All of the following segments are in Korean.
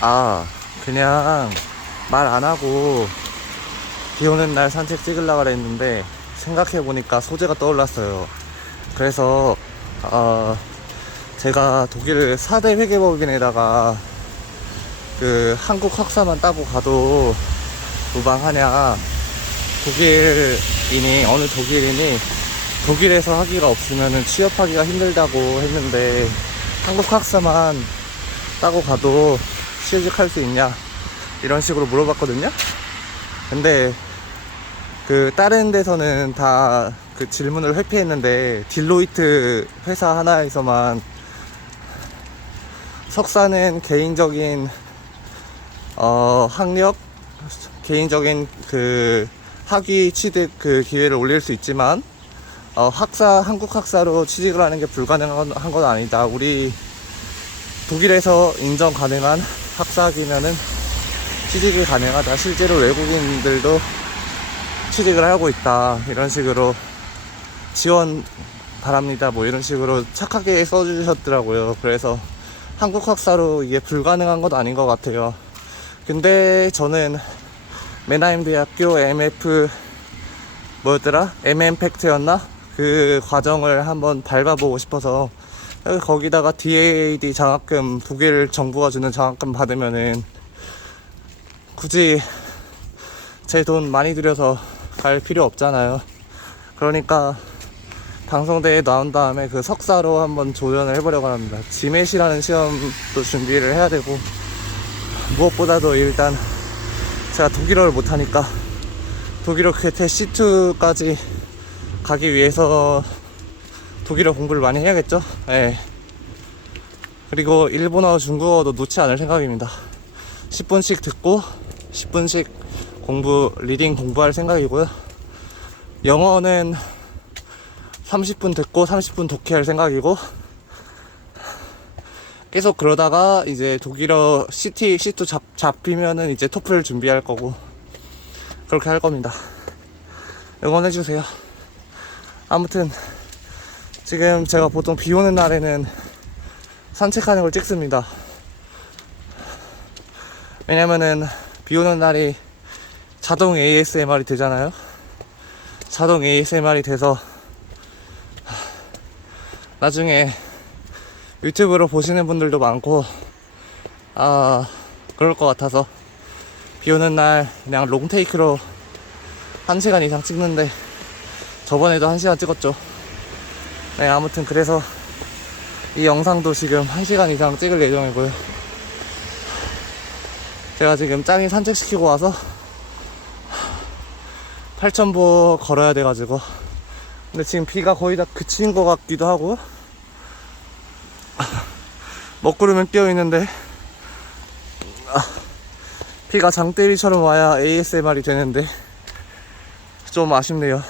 아, 그냥 말 안 하고 비 오는 날 산책 찍으려고 그랬는데 생각해보니까 소재가 떠올랐어요. 그래서 제가 독일 4대 회계법인에다가 그 한국 학사만 따고 가도 무방하냐, 어느 독일인이 독일에서 학위가 없으면 취업하기가 힘들다고 했는데 한국 학사만 따고 가도 취직할 수 있냐 이런 식으로 물어봤거든요. 근데 그 다른 데서는 다 그 질문을 회피했는데 딜로이트 회사 하나에서만 석사는 개인적인 학력, 개인적인 그 학위 취득 그 기회를 올릴 수 있지만 한국 학사로 취직을 하는 게 불가능한 건 아니다. 우리 독일에서 인정 가능한 학사학위면은 취직이 가능하다. 실제로 외국인들도 취직을 하고 있다. 이런 식으로 지원 바랍니다. 뭐 이런 식으로 착하게 써주셨더라고요. 그래서 한국 학사로 이게 불가능한 건 아닌 것 같아요. 근데 저는 메나임 대학교 MM팩트였나? 그 과정을 한번 밟아보고 싶어서 거기다가 DAAD 장학금, 독일 정부가 주는 장학금 받으면은 굳이 제 돈 많이 들여서 갈 필요 없잖아요. 그러니까 방송대에 나온 다음에 그 석사로 한번 도전을 해보려고 합니다. 지맷이라는 시험도 준비를 해야 되고, 무엇보다도 일단 제가 독일어를 못하니까 독일어 쾌테 C2까지 가기 위해서 독일어 공부를 많이 해야겠죠. 네. 그리고 일본어, 중국어도 놓지 않을 생각입니다. 10분씩 듣고 10분씩 리딩 공부할 생각이고요. 영어는 30분 듣고 30분 독해할 생각이고, 계속 그러다가 이제 독일어 C2 잡히면은 이제 토플 준비할 거고, 그렇게 할 겁니다. 응원해주세요. 아무튼 지금 제가 보통 비 오는 날에는 산책하는 걸 찍습니다. 왜냐면은 비 오는 날이 자동 ASMR이 되잖아요. 자동 ASMR이 돼서 나중에 유튜브로 보시는 분들도 많고 그럴 것 같아서 비 오는 날 그냥 롱테이크로 1시간 이상 찍는데, 저번에도 1시간 찍었죠. 네, 아무튼 그래서 이 영상도 지금 1시간 이상 찍을 예정이고요. 제가 지금 짱이 산책시키고 와서 8,000보 걸어야 돼가지고, 근데 지금 비가 거의 다 그친 것 같기도 하고, 먹구름은 끼어있는데 비가 장대리처럼 와야 ASMR이 되는데 좀 아쉽네요.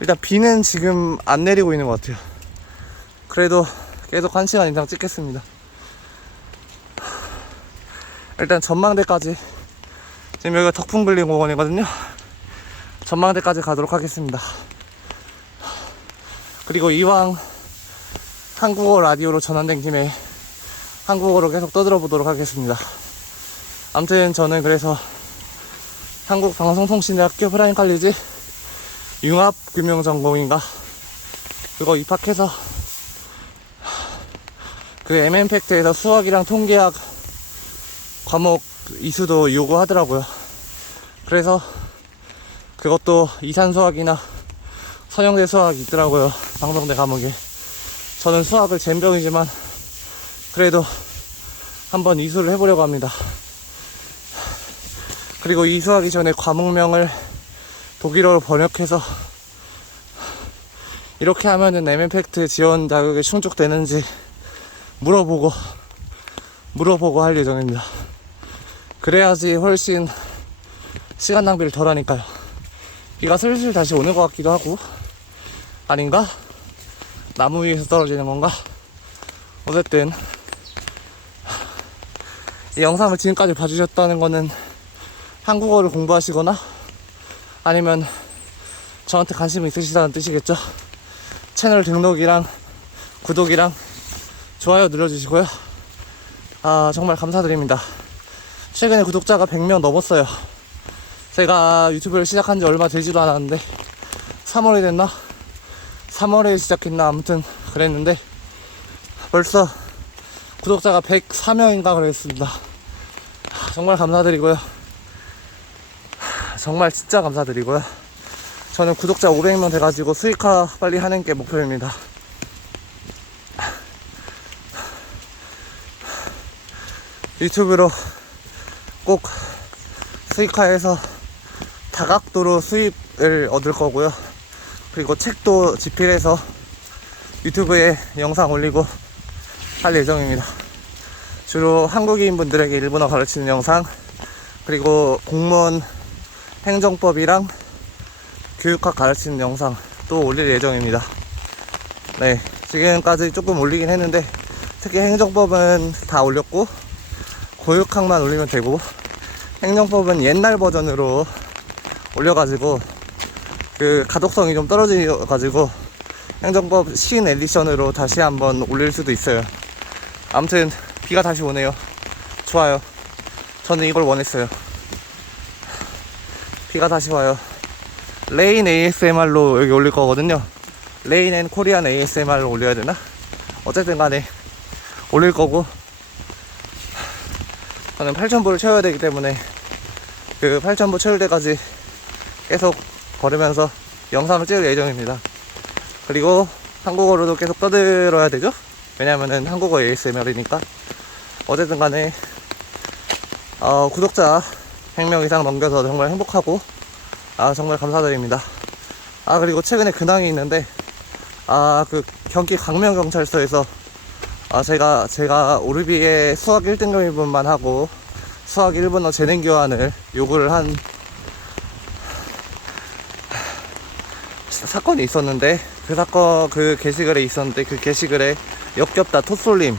일단 비는 지금 안 내리고 있는 것 같아요. 그래도 계속 1시간 이상 찍겠습니다. 일단 전망대까지, 지금 여기가 덕풍블링공원이거든요. 전망대까지 가도록 하겠습니다. 그리고 이왕 한국어 라디오로 전환된 김에 한국어로 계속 떠들어 보도록 하겠습니다. 아무튼 저는 그래서 한국방송통신대학교 프라임칼리지 융합금융전공인가 그거 입학해서 그 MM팩트에서 수학이랑 통계학 과목 이수도 요구하더라고요. 그래서 그것도 이산수학이나 서영대 수학이 있더라고요. 방송대 과목에. 저는 수학을 젬병이지만 그래도 한번 이수를 해보려고 합니다. 그리고 이수하기 전에 과목명을 독일어로 번역해서 이렇게 하면은 MM팩트 지원 자격이 충족되는지 물어보고 할 예정입니다. 그래야지 훨씬 시간 낭비를 덜 하니까요. 비가 슬슬 다시 오는 것 같기도 하고, 아닌가? 나무 위에서 떨어지는 건가? 어쨌든 이 영상을 지금까지 봐주셨다는 거는 한국어를 공부하시거나 아니면 저한테 관심 있으시다는 뜻이겠죠. 채널 등록이랑 구독이랑 좋아요 눌러주시고요. 정말 감사드립니다. 최근에 구독자가 100명 넘었어요. 제가 유튜브를 시작한 지 얼마 되지도 않았는데 3월에 됐나? 3월에 시작했나? 아무튼 그랬는데 벌써 구독자가 104명인가 그랬습니다. 정말 감사드리고요. 정말 진짜 감사드리고요. 저는 구독자 500명 돼가지고 수익화 빨리 하는 게 목표입니다. 유튜브로 꼭 수익화해서 다각도로 수입을 얻을 거고요. 그리고 책도 집필해서 유튜브에 영상 올리고 할 예정입니다. 주로 한국인 분들에게 일본어 가르치는 영상, 그리고 공무원 행정법이랑 교육학 가르치는 영상 또 올릴 예정입니다. 네, 지금까지 조금 올리긴 했는데 특히 행정법은 다 올렸고 교육학만 올리면 되고, 행정법은 옛날 버전으로 올려가지고 그 가독성이 좀 떨어져가지고 행정법 신 에디션으로 다시 한번 올릴 수도 있어요. 아무튼 비가 다시 오네요. 좋아요. 저는 이걸 원했어요. 비가 다시 와요. 레인 ASMR로 여기 올릴 거거든요. 레인 앤 코리안 ASMR로 올려야 되나? 어쨌든 간에 올릴 거고, 저는 8,000부를 채워야 되기 때문에 그 8,000부 채울 때까지 계속 걸으면서 영상을 찍을 예정입니다. 그리고 한국어로도 계속 떠들어야 되죠? 왜냐면은 한국어 ASMR이니까. 어쨌든 간에 구독자 100명 이상 넘겨서 정말 행복하고 정말 감사드립니다. 그리고 최근에 근황이 있는데 그 경기 강명경찰서에서 제가 오르비의 수학 1등 교입만 하고 수학 일본어 재능 교환을 요구를 한 사건이 있었는데, 그 게시글에 있었는데, 그 게시글에 역겹다 토솔림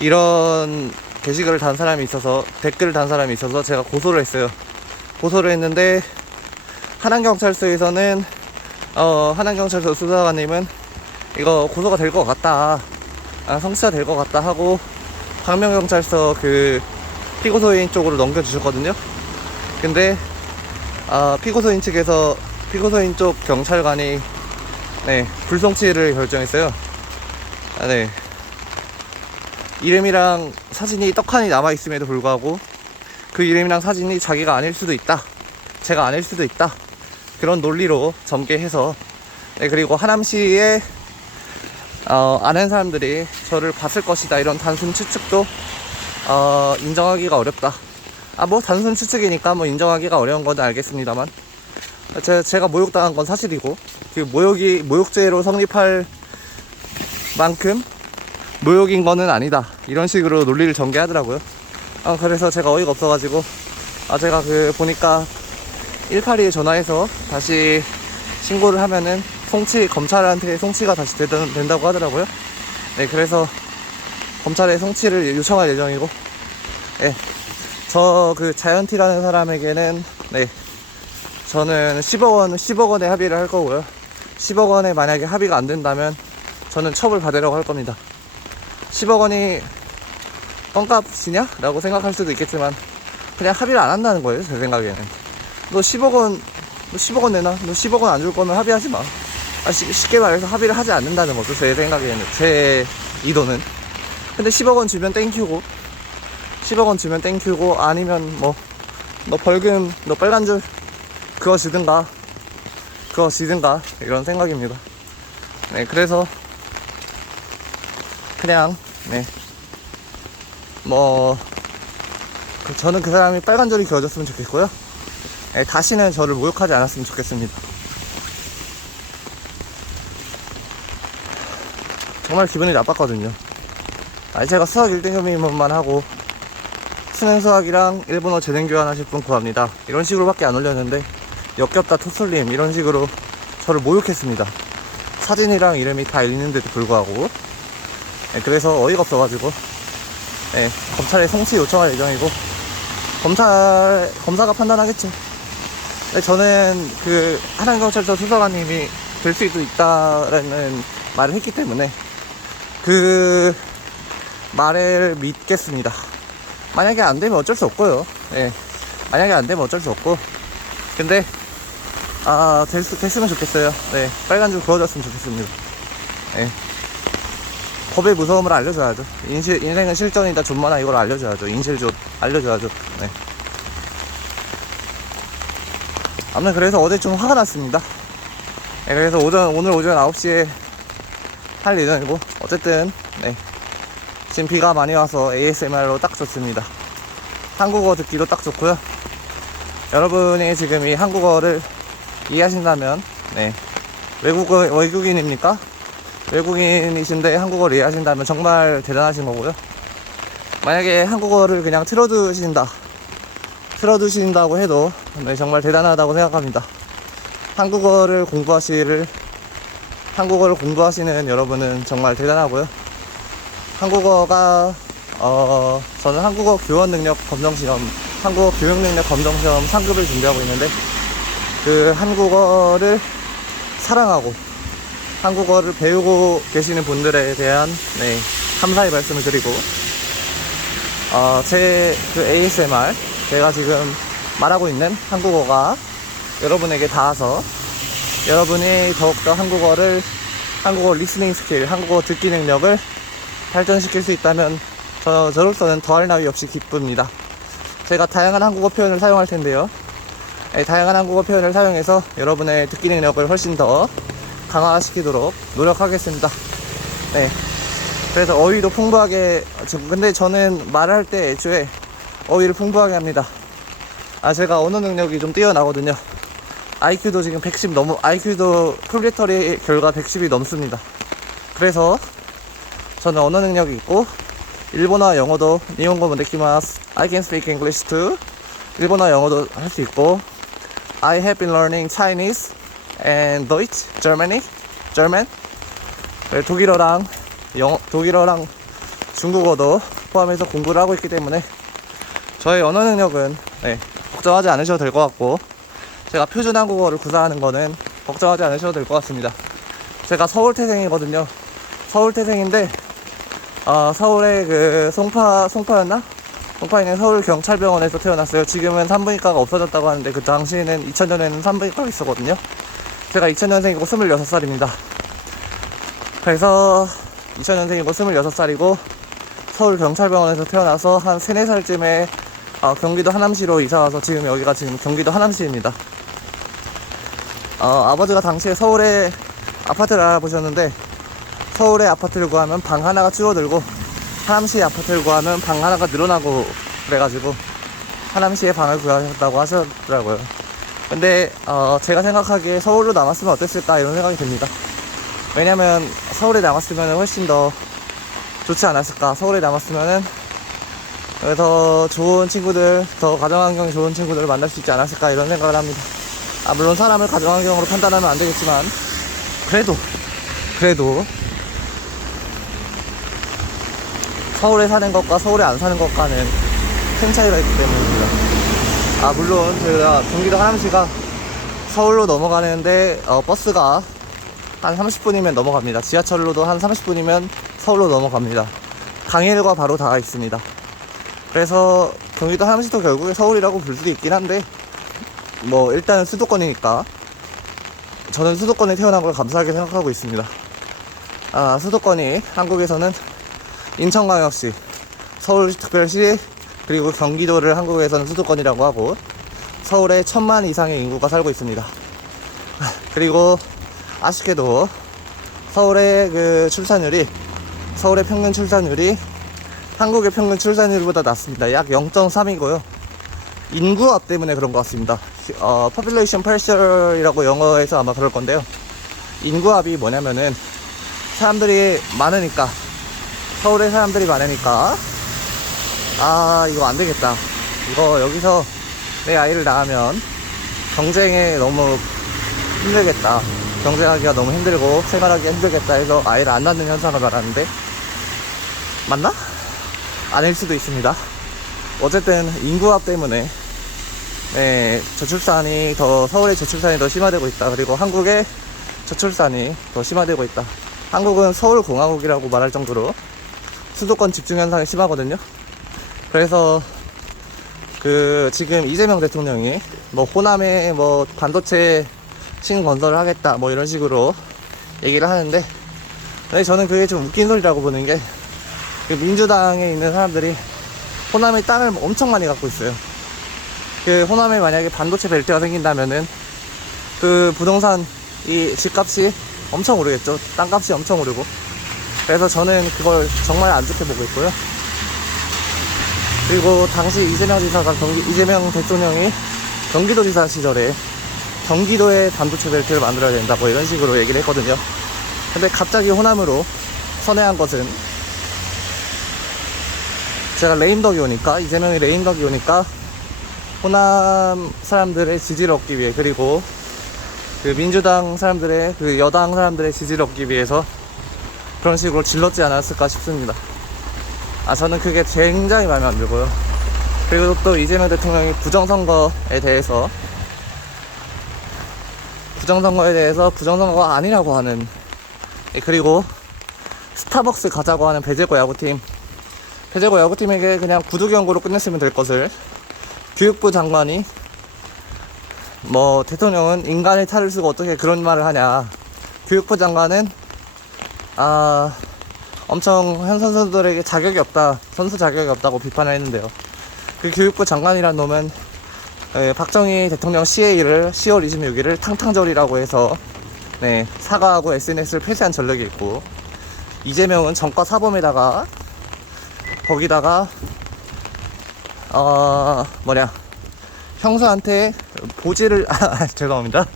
이런 게시글을 단 사람이 있어서, 댓글을 단 사람이 있어서 제가 고소를 했어요. 고소를 했는데 하남경찰서에서는 하남경찰서 수사관님은 이거 고소가 될 것 같다, 성취가 될 것 같다 하고 광명경찰서 그 피고소인 쪽으로 넘겨주셨거든요. 근데 피고소인 측에서 피고소인 쪽 경찰관이 불송치를 결정했어요. 네, 이름이랑 사진이 떡하니 남아있음에도 불구하고 그 이름이랑 사진이 자기가 아닐 수도 있다, 제가 아닐 수도 있다, 그런 논리로 전개해서, 그리고 하남시에 아는 사람들이 저를 봤을 것이다 이런 단순 추측도 인정하기가 어렵다. 뭐 단순 추측이니까 뭐 인정하기가 어려운 건 알겠습니다만, 제가 모욕당한 건 사실이고, 그 모욕죄로 성립할 만큼 모욕인 거는 아니다, 이런 식으로 논리를 전개하더라고요. 그래서 제가 어이가 없어가지고 제가 보니까 182에 전화해서 다시 신고를 하면은 검찰한테 송치가 다시 된다고 하더라고요. 네, 그래서 검찰에 송치를 요청할 예정이고, 저 자이언티라는 사람에게는 저는 10억 원의 합의를 할 거고요. 10억 원에 만약에 합의가 안 된다면 저는 처벌 받으려고 할 겁니다. 10억 원이 뻥값이냐? 라고 생각할 수도 있겠지만 그냥 합의를 안 한다는 거예요, 제 생각에는. 너 10억 원 내놔? 너 10억 원 안 줄 거면 합의하지 마. 쉽게 말해서 합의를 하지 않는다는 거죠, 제 생각에는. 제 의도는. 근데 10억 원 주면 땡큐고, 10억 원 주면 땡큐고, 아니면 뭐 너 벌금, 너 빨간 줄 그거 지든가 이런 생각입니다. 네, 그래서 그냥 저는 그 사람이 빨간 줄이 그어졌으면 좋겠고요. 다시는 저를 모욕하지 않았으면 좋겠습니다. 정말 기분이 나빴거든요. 제가 수학 1등급만 하고 수능 수학이랑 일본어 재능 교환하실 분 구합니다, 이런 식으로 밖에 안 올렸는데 역겹다 토솔님 이런 식으로 저를 모욕했습니다. 사진이랑 이름이 다 있는데도 불구하고. 그래서 어이가 없어가지고 검찰에 송치 요청할 예정이고, 검사가 판단하겠지. 저는 그 하남경찰서 수사관님이 될 수도 있다라는 말을 했기 때문에 그 말을 믿겠습니다. 만약에 안 되면 어쩔 수 없고요. 예. 만약에 안 되면 어쩔 수 없고. 근데, 됐으면 좋겠어요. 네. 빨간 줄 그어줬으면 좋겠습니다. 예. 법의 무서움을 알려줘야죠. 인생은 실전이다, 존만아, 이걸 알려줘야죠. 인실존, 알려줘야죠. 네. 아무튼 그래서 어제 좀 화가 났습니다. 네, 그래서 오늘 오전 9시에 할 예정이고, 어쨌든, 네. 지금 비가 많이 와서 ASMR로 딱 좋습니다. 한국어 듣기도 딱 좋고요. 여러분이 지금 이 한국어를 이해하신다면, 네. 외국인입니까? 외국인이신데 한국어를 이해하신다면 정말 대단하신 거고요. 만약에 한국어를 그냥 틀어두신다고 해도, 네, 정말 대단하다고 생각합니다. 한국어를 공부하시는 여러분은 정말 대단하고요. 한국어가, 저는 한국어 교육 능력 검정시험 상급을 준비하고 있는데, 그 한국어를 사랑하고, 한국어를 배우고 계시는 분들에 대한, 네, 감사의 말씀을 드리고, 제 그 ASMR, 제가 지금 말하고 있는 한국어가 여러분에게 닿아서, 여러분이 더욱더 한국어 리스닝 스킬, 한국어 듣기 능력을 발전시킬 수 있다면 저로서는 더할 나위 없이 기쁩니다. 제가 다양한 한국어 표현을 사용할 텐데요. 네, 다양한 한국어 표현을 사용해서 여러분의 듣기 능력을 훨씬 더 강화시키도록 노력하겠습니다. 네. 그래서 어휘도 풍부하게, 근데 저는 말할 때 애초에 어휘를 풍부하게 합니다. 제가 언어 능력이 좀 뛰어나거든요. IQ도 지금 110 IQ도 플리터리 결과 110이 넘습니다. 그래서 저는 언어 능력이 있고, 일본어와 영어도 니혼고 모데키마스. I can speak English too. 일본어 영어도 할 수 있고, I have been learning Chinese and Deutsch, German. 독일어랑 중국어도 포함해서 공부를 하고 있기 때문에 저의 언어 능력은, 네, 걱정하지 않으셔도 될 것 같고, 제가 표준 한국어를 구사하는 거는 걱정하지 않으셔도 될 것 같습니다. 제가 서울태생이거든요. 서울태생인데, 서울의 그 송파였나? 송파에 있는 서울경찰병원에서 태어났어요. 지금은 산부인과가 없어졌다고 하는데, 그 당시에는 2000년에는 산부인과가 있었거든요. 제가 2000년생이고 26살입니다. 그래서 2000년생이고 26살이고 서울경찰병원에서 태어나서 한 3, 4살쯤에 경기도 하남시로 이사와서 지금 여기가 지금 경기도 하남시입니다. 아버지가 당시에 서울에 아파트를 알아보셨는데, 서울의 아파트를 구하면 방 하나가 줄어들고 하남시의 아파트를 구하면 방 하나가 늘어나고, 그래가지고 하남시에 방을 구하셨다고 하셨더라고요. 근데 제가 생각하기에 서울로 남았으면 어땠을까 이런 생각이 듭니다. 왜냐면 서울에 남았으면 훨씬 더 좋지 않았을까. 서울에 남았으면은 더 좋은 친구들, 더 가정환경이 좋은 친구들을 만날 수 있지 않았을까 이런 생각을 합니다. 물론 사람을 가정환경으로 판단하면 안 되겠지만, 그래도 서울에 사는 것과 서울에 안 사는 것과는 큰 차이가 있기 때문입니다. 물론 제가 경기도 하남시가 서울로 넘어가는데 버스가 한 30분이면 넘어갑니다. 지하철로도 한 30분이면 서울로 넘어갑니다. 강일과 바로 닿아 있습니다. 그래서 경기도 하남시도 결국에 서울이라고 부를 수도 있긴 한데, 뭐 일단은 수도권이니까 저는 수도권에 태어난 걸 감사하게 생각하고 있습니다. 수도권이 한국에서는 인천광역시, 서울특별시, 그리고 경기도를 한국에서는 수도권이라고 하고, 서울에 1000만 이상의 인구가 살고 있습니다. 그리고 아쉽게도 서울의 서울의 평균 출산율이 한국의 평균 출산율보다 낮습니다. 약 0.3이고요. 인구압 때문에 그런 것 같습니다. population pressure이라고 영어에서 아마 그럴 건데요. 인구압이 뭐냐면은 사람들이 많으니까, 서울에 사람들이 많으니까, 이거 안 되겠다. 이거 여기서 내 아이를 낳으면 경쟁에 너무 힘들겠다. 경쟁하기가 너무 힘들고 생활하기가 힘들겠다 해서 아이를 안 낳는 현상을 말하는데, 맞나? 아닐 수도 있습니다. 어쨌든 인구압 때문에 서울의 저출산이 더 심화되고 있다. 그리고 한국의 저출산이 더 심화되고 있다. 한국은 서울공화국이라고 말할 정도로 수도권 집중 현상이 심하거든요. 그래서 지금 이재명 대통령이 뭐 호남에 뭐 반도체 신건설을 하겠다 뭐 이런 식으로 얘기를 하는데, 근데 저는 그게 좀 웃긴 소리라고 보는 게, 민주당에 있는 사람들이 호남에 땅을 엄청 많이 갖고 있어요. 호남에 만약에 반도체 벨트가 생긴다면은 부동산 이 집값이 엄청 오르겠죠. 땅값이 엄청 오르고. 그래서 저는 그걸 정말 안 좋게 보고 있고요. 그리고 당시 이재명 대통령이 경기도지사 시절에 경기도에 반도체 벨트를 만들어야 된다 뭐 이런 식으로 얘기를 했거든요. 근데 갑자기 호남으로 선회한 것은, 제가 레임덕이 오니까, 이재명이 레임덕이 오니까 호남 사람들의 지지를 얻기 위해, 그리고 민주당 사람들의 여당 사람들의 지지를 얻기 위해서 그런 식으로 질렀지 않았을까 싶습니다. 저는 그게 굉장히 마음에 안 들고요. 그리고 또 이재명 대통령이 부정선거에 대해서 부정선거가 아니라고 하는, 그리고 스타벅스 가자고 하는 배재고 야구팀에게 그냥 구두 경고로 끝냈으면 될 것을, 교육부 장관이 뭐 대통령은 인간의 탈을 쓰고 어떻게 그런 말을 하냐, 교육부 장관은 엄청 현 선수들에게 선수 자격이 없다고 비판을 했는데요. 그 교육부 장관이란 놈은 박정희 대통령 시해일을 10월 26일을 탕탕절이라고 해서 사과하고 SNS를 폐쇄한 전력이 있고, 이재명은 전과 사범에다가 거기다가 형수한테 보지를 죄송합니다.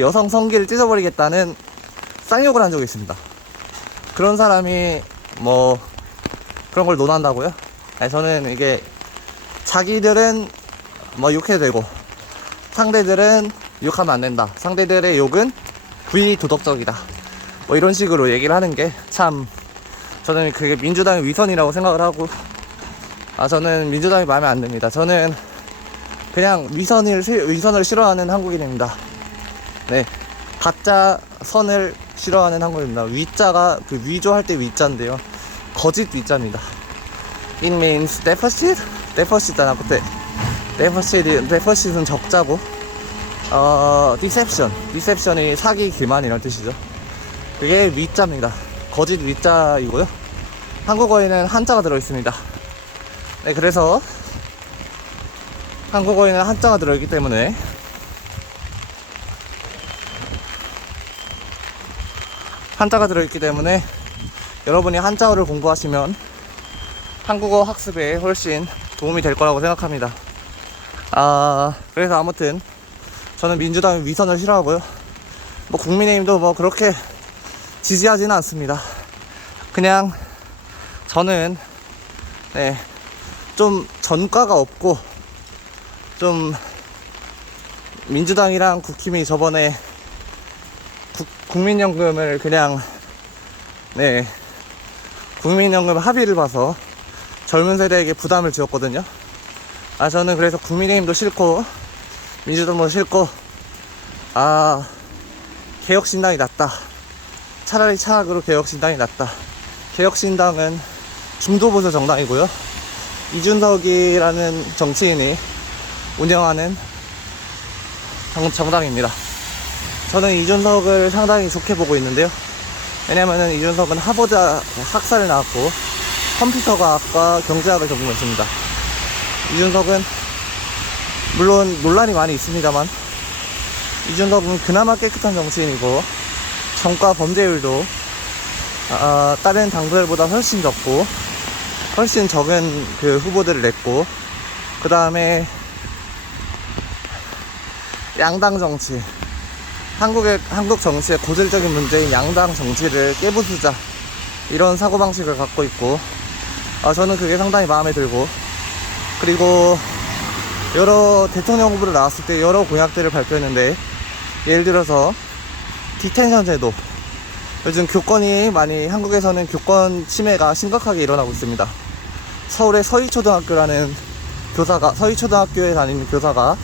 여성 성기를 찢어버리겠다는 쌍욕을 한 적이 있습니다. 그런 사람이 뭐 그런 걸 논한다고요? 저는 이게, 자기들은 뭐 욕해도 되고 상대들은 욕하면 안 된다, 상대들의 욕은 부의도덕적이다 뭐 이런 식으로 얘기를 하는 게 참, 저는 그게 민주당의 위선이라고 생각을 하고, 저는 민주당이 마음에 안 듭니다. 저는 그냥 위선을 싫어하는 한국인입니다. 가짜 선을 싫어하는 한국인입니다. 위자가 위조할 때 위자인데요, 거짓 위자입니다. It means deficit? deficit잖아 그때. deficit은 적자고, deception이 사기 기만이라는 뜻이죠. 그게 위자입니다. 거짓 위자이고요. 한국어에는 한자가 들어있습니다. 그래서 한국어에는 한자가 들어있기 때문에 여러분이 한자어를 공부하시면 한국어 학습에 훨씬 도움이 될 거라고 생각합니다. 그래서 아무튼 저는 민주당의 위선을 싫어하고요. 뭐 국민의힘도 뭐 그렇게 지지하지는 않습니다. 그냥 저는 좀 전과가 없고, 좀 민주당이랑 국힘이 저번에 국민연금을 국민연금 합의를 봐서 젊은 세대에게 부담을 지었거든요. 저는 그래서 국민의힘도 싫고 민주당도 싫고, 개혁신당이 낫다. 차라리 차악으로 개혁신당이 낫다. 개혁신당은 중도보수 정당이고요, 이준석이라는 정치인이 운영하는 정당입니다. 저는 이준석을 상당히 좋게 보고 있는데요. 왜냐면은 이준석은 하버드 학사를 나왔고 컴퓨터과학과 경제학을 전공했습니다. 이준석은 물론 논란이 많이 있습니다만, 이준석은 그나마 깨끗한 정치인이고, 정과 범죄율도 다른 당들보다 훨씬 적고, 훨씬 적은 후보들을 냈고, 그 다음에 양당 정치, 한국 정치의 고질적인 문제인 양당 정치를 깨부수자, 이런 사고방식을 갖고 있고, 저는 그게 상당히 마음에 들고, 그리고 여러 대통령 후보로 나왔을 때 여러 공약들을 발표했는데, 예를 들어서 디텐션 제도, 요즘 한국에서는 교권 침해가 심각하게 일어나고 있습니다. 서울의 서희초등학교라는 서희초등학교에 다니는 교사가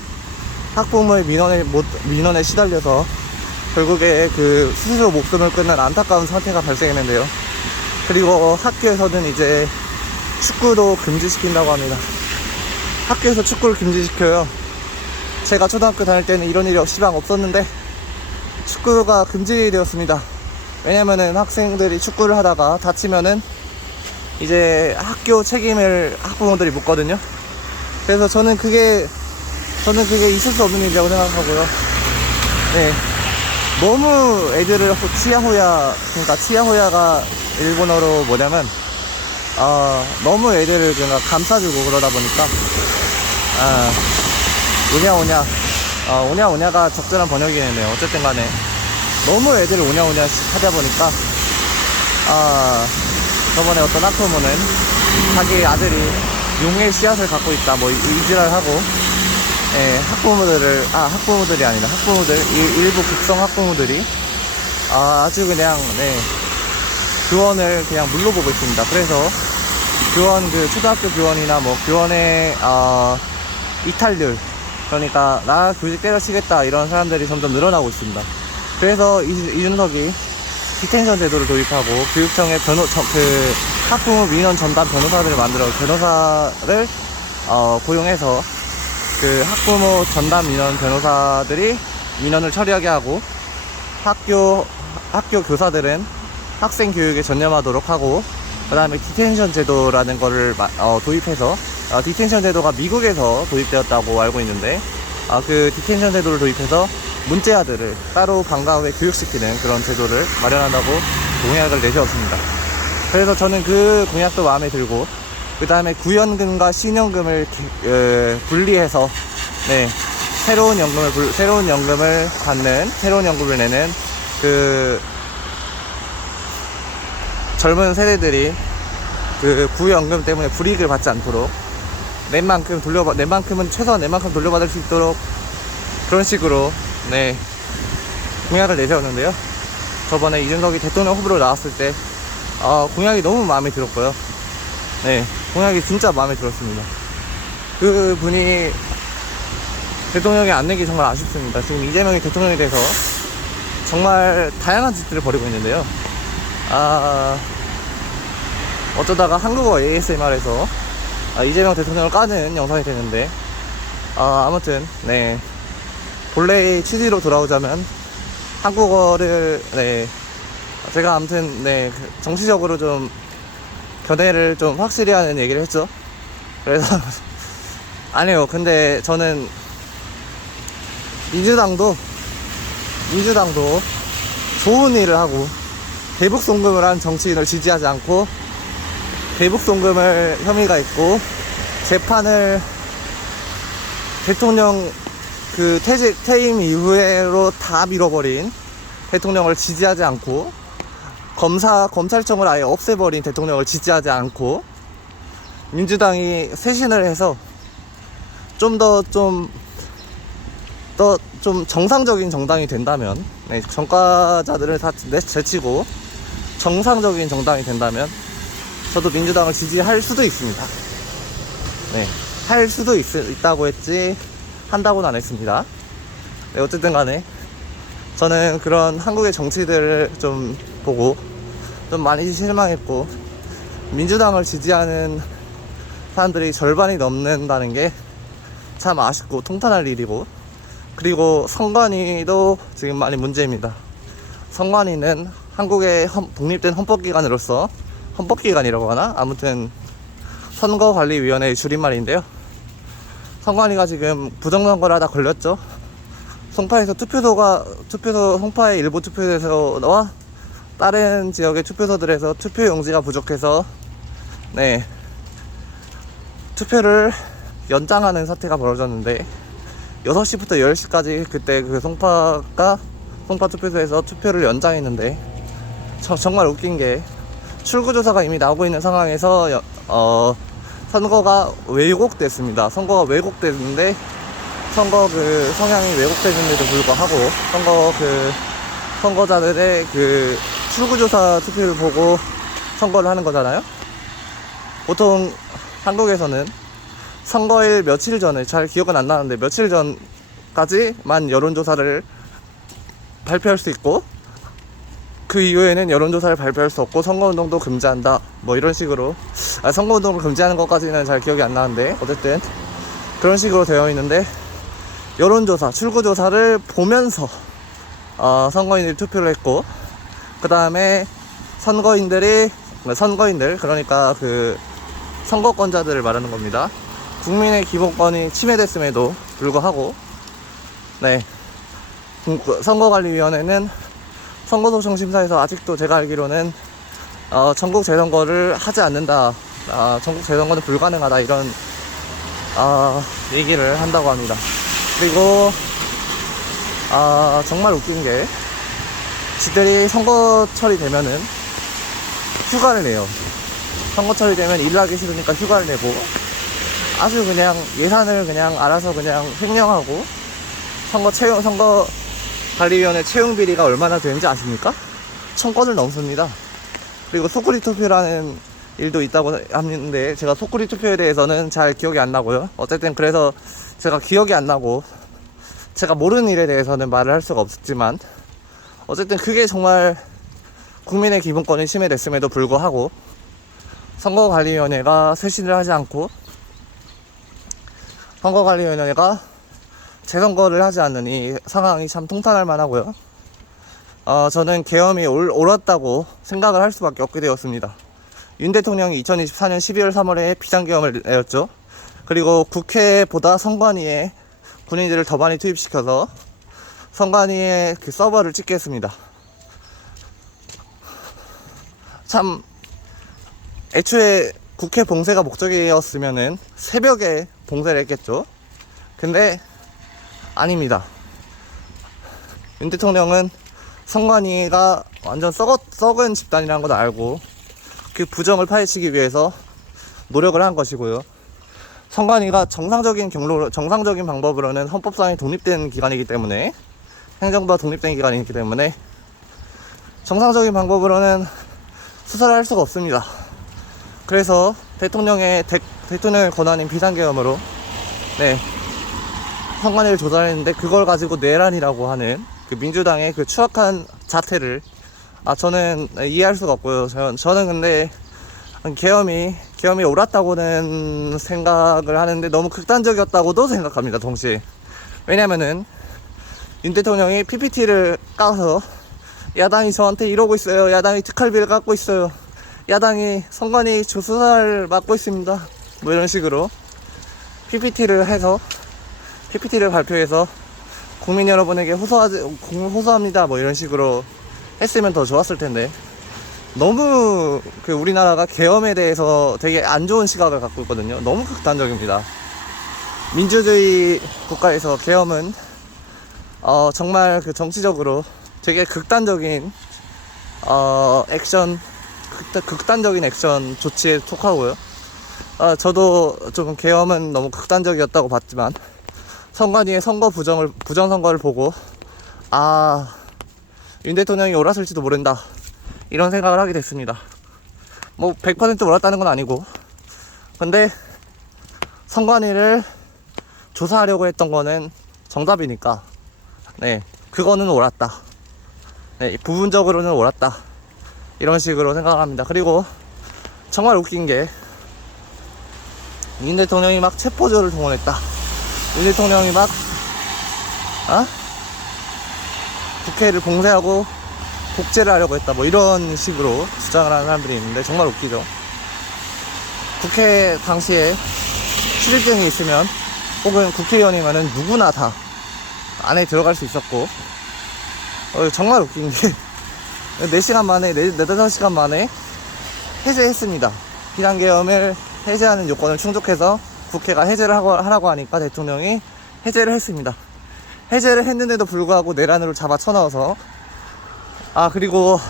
학부모의 민원에 시달려서 결국에 스스로 목숨을 끊는 안타까운 사태가 발생했는데요. 그리고 학교에서는 이제 축구도 금지시킨다고 합니다. 학교에서 축구를 금지시켜요. 제가 초등학교 다닐 때는 이런 일이 시방 없었는데 축구가 금지되었습니다. 왜냐면은 학생들이 축구를 하다가 다치면은 이제 학교 책임을 학부모들이 묻거든요. 그래서 저는 그게 있을 수 없는 일이라고 생각하고요. 네. 너무 애들을 치야호야, 그러니까 치야호야가 일본어로 뭐냐면 너무 애들을 그냥 감싸주고 그러다 보니까 오냐오냐 오냐오냐가 적절한 번역이네요. 어쨌든 간에 너무 애들을 오냐오냐 하다 보니까 저번에 어떤 학부모는 자기 아들이 용의 씨앗을 갖고 있다 뭐 이지랄 하고, 예, 학부모들이 아니라 일부 극성 학부모들이 아주 그냥 교원을 그냥 물러보고 있습니다. 그래서 초등학교 교원이나 뭐 교원의 이탈률, 그러니까 나 교직 때려치겠다 이런 사람들이 점점 늘어나고 있습니다. 그래서 이준석이 디텐션 제도를 도입하고 교육청에 학부모 민원 전담 변호사들을 만들어 변호사를 고용해서 그 학부모 전담 민원 변호사들이 민원을 처리하게 하고, 학교 교사들은 학생 교육에 전념하도록 하고, 그 다음에 디텐션 제도라는 거를 도입해서 디텐션 제도가 미국에서 도입되었다고 알고 있는데 그 디텐션 제도를 도입해서 문제아들을 따로 방과 후에 교육시키는 그런 제도를 마련한다고 공약을 내세웠습니다. 그래서 저는 그 공약도 마음에 들고, 그 다음에 구연금과 신연금을 분리해서 새로운 연금을 받는, 새로운 연금을 내는 그 젊은 세대들이 그 구연금 때문에 불이익을 받지 않도록 최소한 낸만큼 돌려받을 수 있도록 그런 식으로 공약을 내세웠는데요. 저번에 이준석이 대통령 후보로 나왔을 때 공약이 너무 마음에 들었고요. 공약이 진짜 마음에 들었습니다. 그 분이 대통령이 안 되기 정말 아쉽습니다. 지금 이재명이 대통령이 돼서 정말 다양한 짓들을 벌이고 있는데요. 어쩌다가 한국어 ASMR에서 이재명 대통령을 까는 영상이 되는데, 아무튼 본래의 취지로 돌아오자면 한국어를 제가 아무튼 정치적으로 좀 견해를 좀 확실히 하는 얘기를 했죠. 그래서 아니요, 근데 저는 민주당도 좋은 일을 하고 대북송금을 한 정치인을 지지하지 않고, 대북송금을 혐의가 있고 재판을 대통령 퇴임 이후로 다 밀어버린 대통령을 지지하지 않고, 검찰청을 아예 없애버린 대통령을 지지하지 않고, 민주당이 쇄신을 해서 좀 정상적인 정당이 된다면, 정가자들을 다 제치고 정상적인 정당이 된다면 저도 민주당을 지지할 수도 있습니다. 할 수도 있다고 했지 한다고는 안 했습니다. 어쨌든 간에 저는 그런 한국의 정치들을 좀 보고 좀 많이 실망했고, 민주당을 지지하는 사람들이 절반이 넘는다는 게 참 아쉽고 통탄할 일이고, 그리고 선관위도 지금 많이 문제입니다. 선관위는 한국의 독립된 헌법기관으로서, 헌법기관이라고 하나? 아무튼 선거관리위원회의 줄임말인데요. 선관위가 지금 부정선거를 하다 걸렸죠. 송파에서 송파의 일부 투표소와 다른 지역의 투표소들에서 투표용지가 부족해서 투표를 연장하는 사태가 벌어졌는데, 6시부터 10시까지 그때 그 송파 투표소에서 투표를 연장했는데, 정말 웃긴 게 출구조사가 이미 나오고 있는 상황에서 선거가 왜곡됐습니다. 선거가 왜곡됐는데, 선거 성향이 왜곡됐는데도 불구하고 선거자들의 출구조사 투표를 보고 선거를 하는 거잖아요. 보통 한국에서는 선거일 며칠 전에, 잘 기억은 안 나는데 며칠 전까지만 여론조사를 발표할 수 있고, 그 이후에는 여론조사를 발표할 수 없고 선거운동도 금지한다 뭐 이런 식으로, 선거운동을 금지하는 것까지는 잘 기억이 안 나는데 어쨌든 그런 식으로 되어 있는데, 여론조사, 출구조사를 보면서 선거인들이 투표를 했고, 그 다음에 선거인들, 그러니까 그 선거권자들을 말하는 겁니다. 국민의 기본권이 침해됐음에도 불구하고, 네, 선거관리위원회는 선거소송심사에서 아직도 제가 알기로는 전국 재선거를 하지 않는다, 전국 재선거는 불가능하다, 이런 얘기를 한다고 합니다. 그리고 정말 웃긴 게, 지들이 선거철이 되면은 휴가를 내요. 선거철이 되면 일을 하기 싫으니까 휴가를 내고, 아주 그냥 예산을 그냥 알아서 그냥 횡령하고, 선거관리위원회 채용 비리가 얼마나 되는지 아십니까? 1000건을 넘습니다. 그리고 소쿠리 투표라는 일도 있다고 하는데, 제가 소쿠리 투표에 대해서는 잘 기억이 안 나고요. 어쨌든 그래서 제가 기억이 안 나고 제가 모르는 일에 대해서는 말을 할 수가 없지만, 어쨌든 그게 정말 국민의 기본권이 침해됐음에도 불구하고 선거관리위원회가 쇄신을 하지 않고, 선거관리위원회가 재선거를 하지 않는 이 상황이 참 통탄할 만하고요. 저는 계엄이 옳았다고 생각을 할 수밖에 없게 되었습니다. 윤 대통령이 2024년 12월 3월에 비상계엄을 내었죠. 그리고 국회보다 선관위에 군인들을 더 많이 투입시켜서 선관위의 그 서버를 찍게 했습니다. 참, 애초에 국회 봉쇄가 목적이었으면은 새벽에 봉쇄를 했겠죠. 근데 아닙니다. 윤 대통령은 선관위가 완전 썩은 집단이라는 걸 알고 그 부정을 파헤치기 위해서 노력을 한 것이고요. 선관위가 정상적인 방법으로는 헌법상에 독립된 기관이기 때문에, 행정부가 독립된 기관이기 때문에 정상적인 방법으로는 수사를 할 수가 없습니다. 그래서 대통령의 권한인 비상계엄으로, 네, 선관위를 조사했는데, 그걸 가지고 내란이라고 하는 그 민주당의 그 추악한 자태를 저는 이해할 수가 없고요. 저는 근데 계엄이 옳았다고는 생각을 하는데, 너무 극단적이었다고도 생각합니다, 동시에. 왜냐면은 윤 대통령이 PPT를 까서 야당이 저한테 이러고 있어요, 야당이 특활비를 깎고 있어요, 야당이 선관위 조수사를 맡고 있습니다, 뭐 이런 식으로 PPT를 발표해서 국민 여러분에게 호소합니다, 뭐 이런 식으로 했으면 더 좋았을 텐데, 너무 우리나라가 계엄에 대해서 되게 안 좋은 시각을 갖고 있거든요. 너무 극단적입니다. 민주주의 국가에서 계엄은 정말 정치적으로 되게 극단적인 액션 조치에 속하고요. 저도 좀 계엄은 너무 극단적이었다고 봤지만, 선관위의 부정선거를 보고 윤 대통령이 옳았을지도 모른다, 이런 생각을 하게 됐습니다. 뭐 100% 옳았다는 건 아니고, 근데 선관위를 조사하려고 했던 거는 정답이니까, 네, 그거는 옳았다, 네, 부분적으로는 옳았다, 이런 식으로 생각합니다. 그리고 정말 웃긴 게, 윤 대통령이 막 체포조를 동원했다, 윤 대통령이 막 국회를 봉쇄하고 복제를 하려고 했다, 뭐 이런 식으로 주장을 하는 사람들이 있는데, 정말 웃기죠. 국회 당시에 출입증이 있으면, 혹은 국회의원이면은 누구나 다 안에 들어갈 수 있었고, 정말 웃긴 게 4시간 만에, 4-5시간 만에 해제했습니다. 비상계엄을 해제하는 요건을 충족해서 국회가 해제를 하라고 하니까 대통령이 해제를 했습니다. 해제를 했는데도 불구하고 내란으로 잡아쳐넣어서, 그리고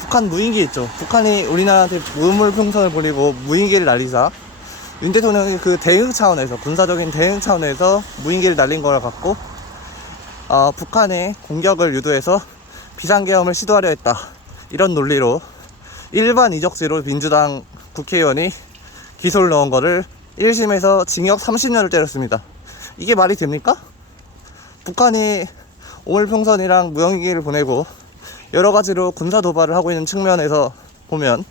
북한 무인기 있죠. 북한이 우리나라한테 우물풍선을 보내고 무인기를 날리자, 윤 대통령이 그 대응 차원에서, 군사적인 대응 차원에서 무인기를 날린 걸 갖고 북한의 공격을 유도해서 비상계엄을 시도하려 했다, 이런 논리로 일반 이적죄로 민주당 국회의원이 기소를 넣은 거를 1심에서 징역 30년을 때렸습니다. 이게 말이 됩니까? 북한이 오물풍선이랑 무인기를 보내고 여러 가지로 군사 도발을 하고 있는 측면에서 보면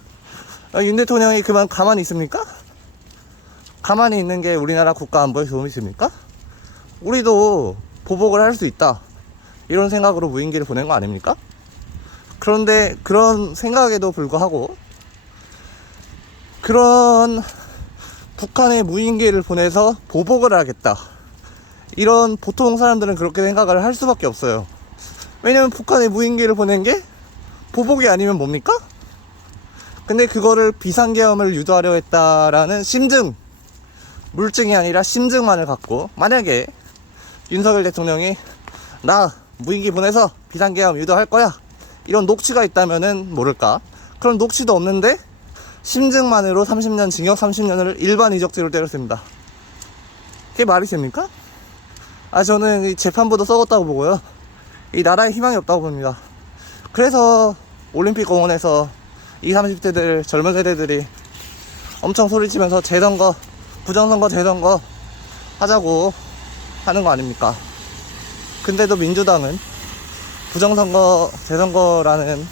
윤 대통령이 그만 가만히 있습니까? 가만히 있는 게 우리나라 국가 안보에 도움이 됩니까? 우리도 보복을 할 수 있다, 이런 생각으로 무인기를 보낸 거 아닙니까? 그런데 그런 생각에도 불구하고 그런 북한에 무인기를 보내서 보복을 하겠다, 이런 보통 사람들은 그렇게 생각을 할 수밖에 없어요. 왜냐면 북한에 무인기를 보낸 게 보복이 아니면 뭡니까? 근데 그거를 비상계엄을 유도하려 했다라는 심증, 물증이 아니라 심증만을 갖고, 만약에 윤석열 대통령이 나 무인기 보내서 비상계엄 유도할 거야, 이런 녹취가 있다면은 모를까. 그런 녹취도 없는데 심증만으로 30년 징역 30년을 일반 이적죄로 때렸습니다. 그게 말이 됩니까? 저는 이 재판부도 썩었다고 보고요, 이 나라에 희망이 없다고 봅니다. 그래서 올림픽 공원에서 20, 30대들, 젊은 세대들이 엄청 소리치면서 재선거, 부정선거, 재선거 하자고 하는 거 아닙니까? 근데도 민주당은 부정선거, 재선거라는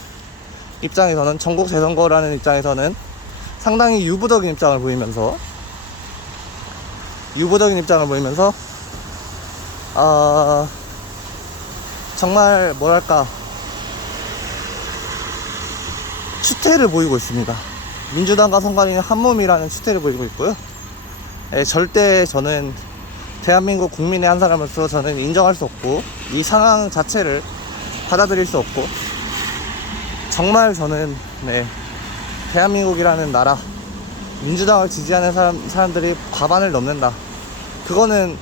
입장에서는, 전국 재선거라는 입장에서는 상당히 유보적인 입장을 보이면서 정말 뭐랄까, 추태를 보이고 있습니다. 민주당과 선관위는 한몸이라는 추태를 보이고 있고요. 절대 저는 대한민국 국민의 한 사람으로서 저는 인정할 수 없고, 이 상황 자체를 받아들일 수 없고, 정말 저는 대한민국이라는 나라, 민주당을 지지하는 사람들이 과반을 넘는다. 그거는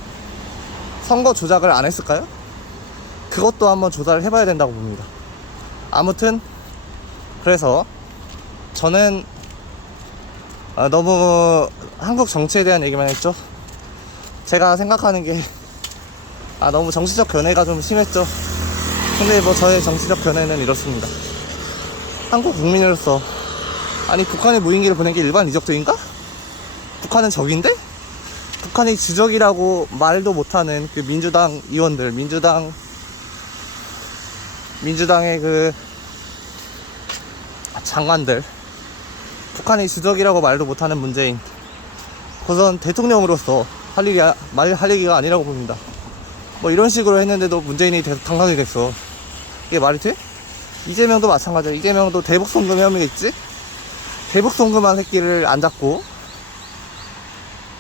선거 조작을 안 했을까요? 그것도 한번 조사를 해봐야 된다고 봅니다. 아무튼 그래서 저는 너무 한국 정치에 대한 얘기만 했죠. 제가 생각하는 게 너무 정치적 견해가 좀 심했죠. 근데 뭐 저의 정치적 견해는 이렇습니다. 한국 국민으로서, 아니 북한에 무인기를 보낸 게 일반 이적죄인가? 북한은 적인데? 북한이 주적이라고 말도 못하는 그 민주당 의원들, 민주당의 그 장관들, 북한이 주적이라고 말도 못하는 문재인, 그건 대통령으로서 할 얘기가 아니라고 봅니다. 뭐 이런 식으로 했는데도 문재인이 당선이 됐어. 이게 말이 돼? 이재명도 마찬가지야. 이재명도 대북송금 혐의가 있지? 대북송금한 새끼를 안 잡고,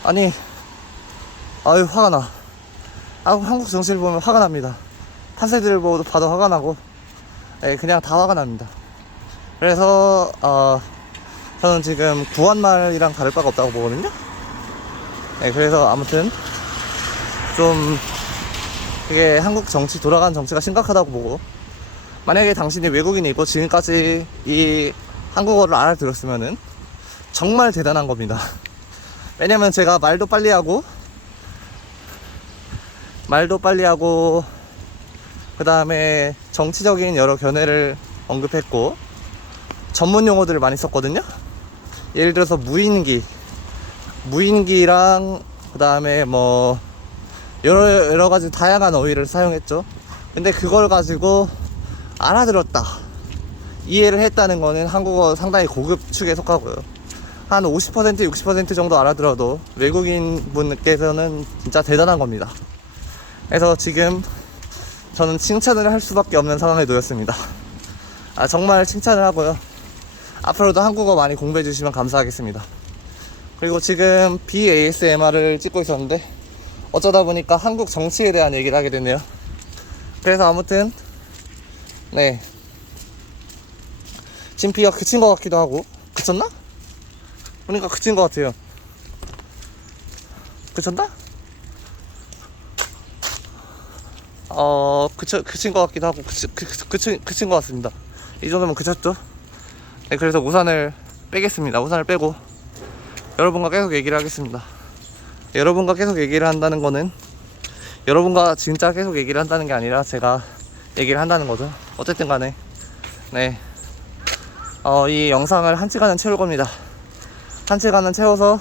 아니 화가 나. 한국 정치를 보면 화가 납니다. 판세들을 봐도 화가 나고, 그냥 다 화가 납니다. 그래서 저는 지금 구한말이랑 다를 바가 없다고 보거든요. 그래서 아무튼 좀 그게 한국 정치, 돌아가는 정치가 심각하다고 보고, 만약에 당신이 외국인이고 지금까지 이 한국어를 알아들었으면은 정말 대단한 겁니다. 왜냐면 제가 말도 빨리 하고 그 다음에 정치적인 여러 견해를 언급했고 전문 용어들을 많이 썼거든요. 예를 들어서 무인기랑 그 다음에 뭐 여러 가지 다양한 어휘를 사용했죠. 근데 그걸 가지고 알아들었다, 이해를 했다는 거는 한국어 상당히 고급 축에 속하고요. 한 50%, 60% 정도 알아들어도 외국인 분께서는 진짜 대단한 겁니다. 그래서 지금 저는 칭찬을 할 수밖에 없는 상황에 놓였습니다. 정말 칭찬을 하고요. 앞으로도 한국어 많이 공부해 주시면 감사하겠습니다. 그리고 지금 BASMR을 찍고 있었는데 어쩌다 보니까 한국 정치에 대한 얘기를 하게 됐네요. 그래서 아무튼 진피가 그친 것 같기도 하고, 그쳤나? 보니까 그친 것 같아요. 그쳤나? 그친 것 같기도 하고, 그친 것 같습니다. 이 정도면 그쳤죠? 그래서 우산을 빼겠습니다. 우산을 빼고 여러분과 계속 얘기를 하겠습니다. 여러분과 계속 얘기를 한다는 거는 여러분과 진짜 계속 얘기를 한다는 게 아니라 제가 얘기를 한다는 거죠. 어쨌든 간에 이 영상을 1시간은 채울 겁니다. 1시간은 채워서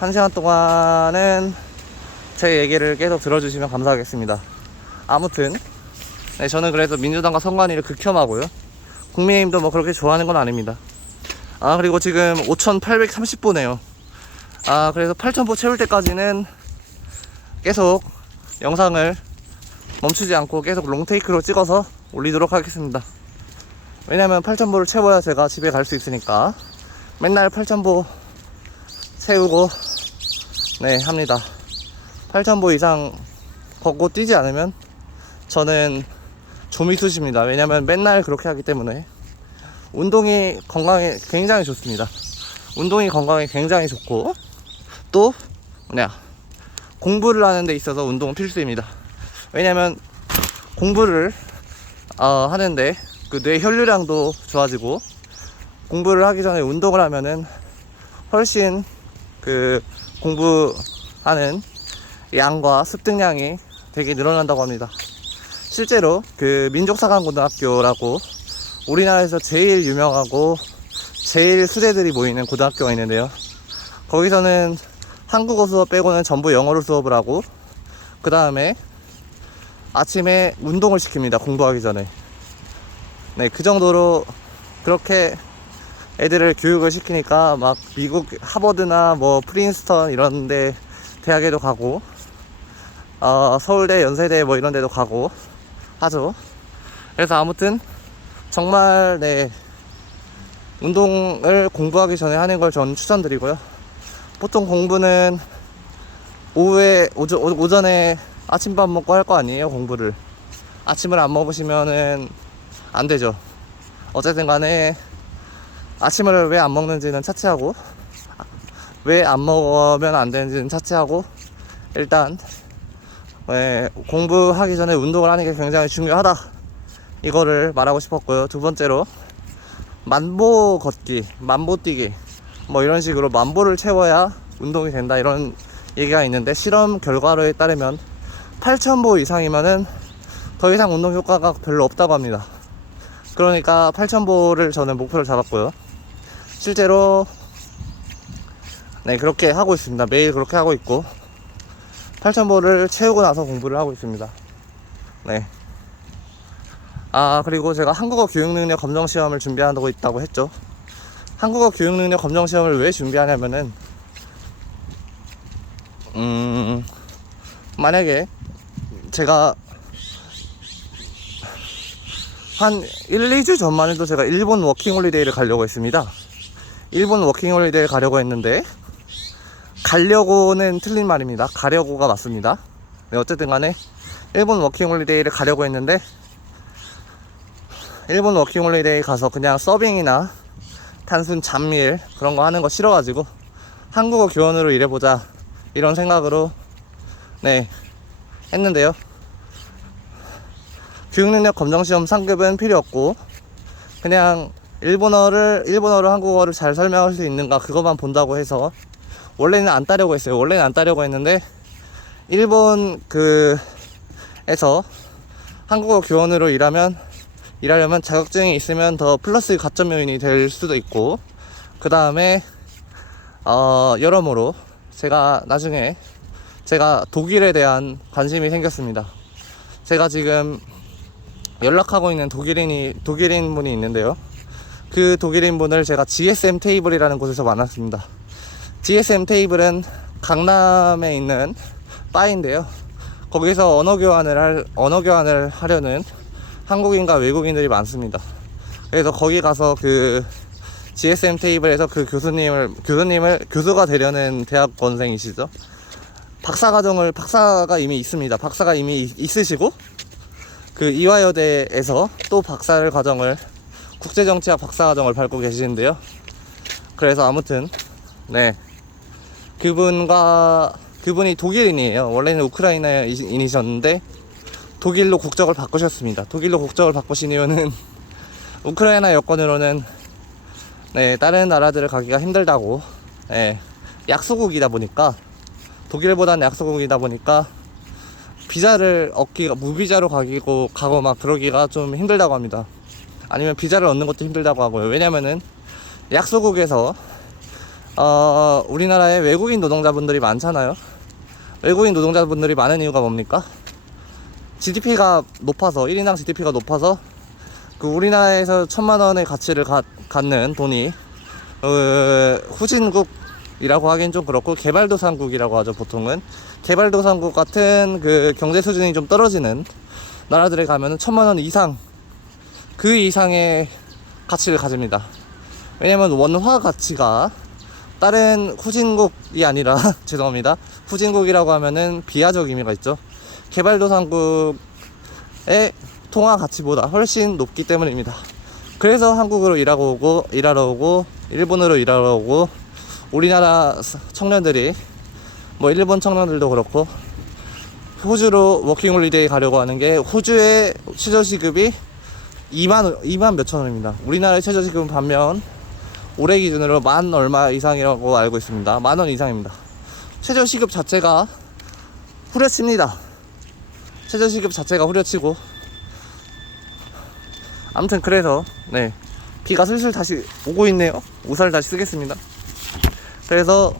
1시간 동안은 제 얘기를 계속 들어주시면 감사하겠습니다. 아무튼 네, 저는 그래서 민주당과 선관위를 극혐하고요. 국민의힘도 뭐 그렇게 좋아하는 건 아닙니다. 아, 그리고 지금 5,830보네요. 아, 그래서 8,000보 채울 때까지는 계속 영상을 멈추지 않고 계속 롱테이크로 찍어서 올리도록 하겠습니다. 왜냐면 8,000보를 채워야 제가 집에 갈 수 있으니까 맨날 8,000보 채우고 네 합니다. 8,000보 이상 걷고 뛰지 않으면 저는 조미수십니다. 왜냐면 맨날 그렇게 하기 때문에. 운동이 건강에 굉장히 좋습니다. 운동이 건강에 굉장히 좋고, 또 뭐냐, 공부를 하는 데 있어서 운동은 필수입니다. 왜냐면 공부를 하는데 그 뇌 혈류량도 좋아지고, 공부를 하기 전에 운동을 하면은 훨씬 그 공부하는 양과 습득량이 되게 늘어난다고 합니다. 실제로 그 민족사관고등학교라고 우리나라에서 제일 유명하고 제일 수재들이 모이는 고등학교가 있는데요. 거기서는 한국어 수업 빼고는 전부 영어로 수업을 하고, 그 다음에 아침에 운동을 시킵니다. 공부하기 전에. 네, 그 정도로 그렇게 애들을 교육을 시키니까 막 미국 하버드나 뭐 프린스턴 이런데 대학에도 가고, 서울대, 연세대 뭐 이런 데도 가고 하죠. 그래서 아무튼 정말 네, 운동을 공부하기 전에 하는 걸 전 추천드리고요. 보통 공부는 오전에 아침밥 먹고 할 거 아니에요. 공부를 아침을 안 먹으시면은 안 되죠. 어쨌든 간에 아침을 왜 안 먹는지는 차치하고, 왜 안 먹으면 안 되는지는 차치하고, 일단 공부하기 전에 운동을 하는 게 굉장히 중요하다, 이거를 말하고 싶었고요. 두 번째로 만보 걷기, 만보 뛰기 뭐 이런 식으로 만보를 채워야 운동이 된다, 이런 얘기가 있는데, 실험 결과로에 따르면 8,000보 이상이면은 더 이상 운동 효과가 별로 없다고 합니다. 그러니까 8,000보를 저는 목표를 잡았고요. 실제로 네, 그렇게 하고 있습니다. 매일 그렇게 하고 있고, 8,000보를 채우고 나서 공부를 하고 있습니다. 네. 아, 그리고 제가 한국어 교육능력 검정시험을 준비한다고 있다고 했죠. 한국어 교육능력 검정시험을 왜 준비하냐면은, 만약에 제가 한 1, 2주 전만 해도 제가 일본 워킹홀리데이를 가려고 했습니다. 일본 워킹홀리데이를 가려고 했는데, 가려고는 틀린 말입니다. 가려고가 맞습니다. 네, 어쨌든 간에 일본 워킹홀리데이를 가려고 했는데, 일본 워킹홀리데이 가서 그냥 서빙이나 단순 잡일 그런 거 하는 거 싫어가지고 한국어 교원으로 일해보자, 이런 생각으로 네 했는데요. 교육능력 검정시험 상급은 필요 없고, 그냥 일본어로 한국어를 잘 설명할 수 있는가, 그것만 본다고 해서, 원래는 안 따려고 했어요. 원래는 안 따려고 했는데, 일본 에서 한국어 교원으로 일하려면 자격증이 있으면 더 플러스 가점 요인이 될 수도 있고, 그 다음에 여러모로 나중에 제가 독일에 대한 관심이 생겼습니다. 제가 지금 연락하고 있는 독일인 분이 있는데요. 그 독일인 분을 제가 GSM 테이블이라는 곳에서 만났습니다. GSM 테이블은 강남에 있는 바인데요. 거기서 언어 교환을 하려는 한국인과 외국인들이 많습니다. 그래서 거기 가서 그 GSM 테이블에서 그 교수가 되려는 대학원생이시죠. 박사가 이미 있습니다. 박사가 이미 있으시고, 그 이화여대에서 또 국제정치학 박사과정을 밟고 계시는데요. 그래서 아무튼 네, 그분이 독일인이에요. 원래는 우크라이나인이셨는데 독일로 국적을 바꾸셨습니다. 독일로 국적을 바꾸신 이유는 우크라이나 여권으로는 네, 다른 나라들을 가기가 힘들다고, 네, 약소국이다 보니까, 독일보다는 약소국이다 보니까 비자를 얻기가, 무비자로 가고 막 그러기가 좀 힘들다고 합니다. 아니면 비자를 얻는 것도 힘들다고 하고요. 왜냐면은 약소국에서 우리나라에 외국인 노동자분들이 많잖아요. 외국인 노동자분들이 많은 이유가 뭡니까? GDP가 높아서 1인당 GDP가 높아서 그 우리나라에서 1,000만원의 가치를 갖는 돈이 후진국이라고 하긴 좀 그렇고 개발도상국이라고 하죠. 보통은 개발도상국 같은 그 경제 수준이 좀 떨어지는 나라들에 가면은 1,000만원 이상, 그 이상의 가치를 가집니다. 왜냐면 원화 가치가 다른 후진국이 아니라 죄송합니다, 후진국이라고 하면은 비하적 의미가 있죠. 개발도상국의 통화 가치보다 훨씬 높기 때문입니다. 그래서 한국으로 일하러 오고 일본으로 일하러 오고, 우리나라 청년들이 뭐 일본 청년들도 그렇고 호주로 워킹홀리데이 가려고 하는 게, 호주의 최저시급이 2만 몇천 원입니다. 우리나라의 최저시급은 반면 올해 기준으로 만 얼마 이상이라고 알고 있습니다. 10,000원 이상입니다. 최저시급 자체가 후려칩니다. 최저시급 자체가 후려치고, 아무튼 그래서 네, 비가 슬슬 다시 오고 있네요. 우산을 다시 쓰겠습니다. 그래서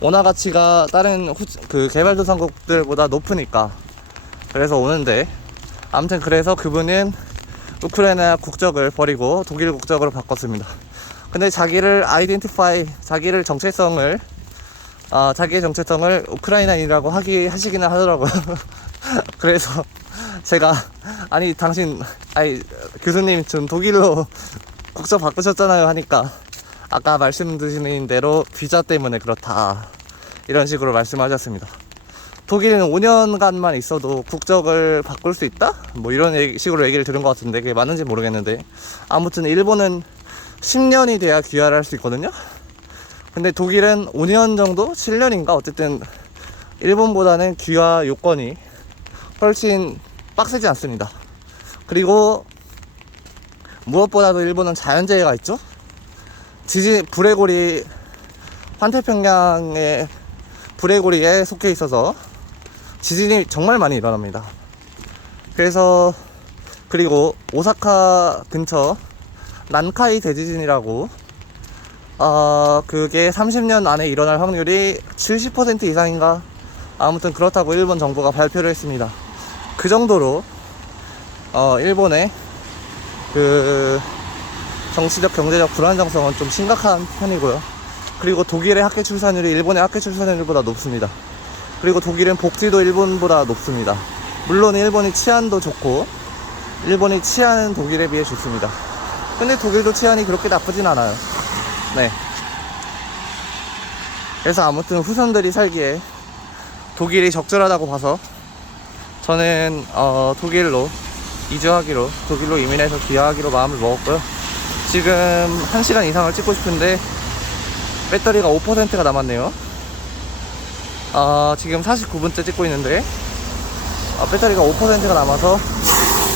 원화 가치가 다른 그 개발도상국들보다 높으니까 그래서 오는데, 아무튼 그래서 그분은 우크라이나 국적을 버리고 독일 국적으로 바꿨습니다. 근데 자기의 정체성을 우크라이나인이라고 하시기는 하더라고요. 그래서 제가 교수님 좀 독일로 국적 바꾸셨잖아요 하니까, 아까 말씀드린 대로 비자 때문에 그렇다, 이런 식으로 말씀하셨습니다. 독일은 5년간만 있어도 국적을 바꿀 수 있다? 뭐 이런 식으로 얘기를 들은 것 같은데 그게 맞는지 모르겠는데, 아무튼 일본은 10년이 돼야 귀화를 할 수 있거든요. 근데 독일은 5년 정도? 7년인가? 어쨌든 일본보다는 귀화 요건이 훨씬 빡세지 않습니다. 그리고 무엇보다도 일본은 자연재해가 있죠. 브레고리, 환태평양의 브레고리에 속해 있어서 지진이 정말 많이 일어납니다. 그리고 오사카 근처 난카이 대지진이라고, 그게 30년 안에 일어날 확률이 70% 이상인가? 아무튼 그렇다고 일본 정부가 발표를 했습니다. 그 정도로 일본의 그 정치적 경제적 불안정성은 좀 심각한 편이고요. 그리고 독일의 학교 출산율이 일본의 학교 출산율보다 높습니다. 그리고 독일은 복지도 일본보다 높습니다. 물론 일본이 치안도 좋고, 일본이 치안은 독일에 비해 좋습니다. 근데 독일도 치안이 그렇게 나쁘진 않아요. 네. 그래서 아무튼 후손들이 살기에 독일이 적절하다고 봐서 저는 독일로 이민해서 귀화하기로 마음을 먹었고요. 지금 1시간 이상을 찍고 싶은데 배터리가 5%가 남았네요. 지금 49분째 찍고 있는데 배터리가 5%가 남아서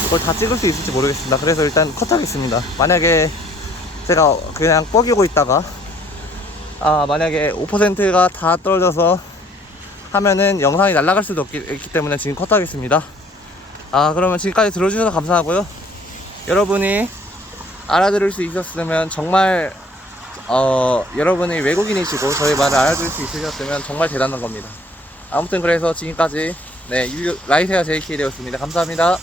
그걸 다 찍을 수 있을지 모르겠습니다. 그래서 일단 컷하겠습니다. 만약에 제가 그냥 뻐기고 있다가 만약에 5%가 다 떨어져서 하면은 영상이 날아갈 수도 있기 때문에 지금 컷하겠습니다. 그러면 지금까지 들어주셔서 감사하고요. 여러분이 알아들을 수 있었으면 정말 여러분이 외국인이시고 저희 말을 알아들을 수 있으셨으면 정말 대단한 겁니다. 아무튼 그래서 지금까지 라이세아 JK 되었습니다. 감사합니다.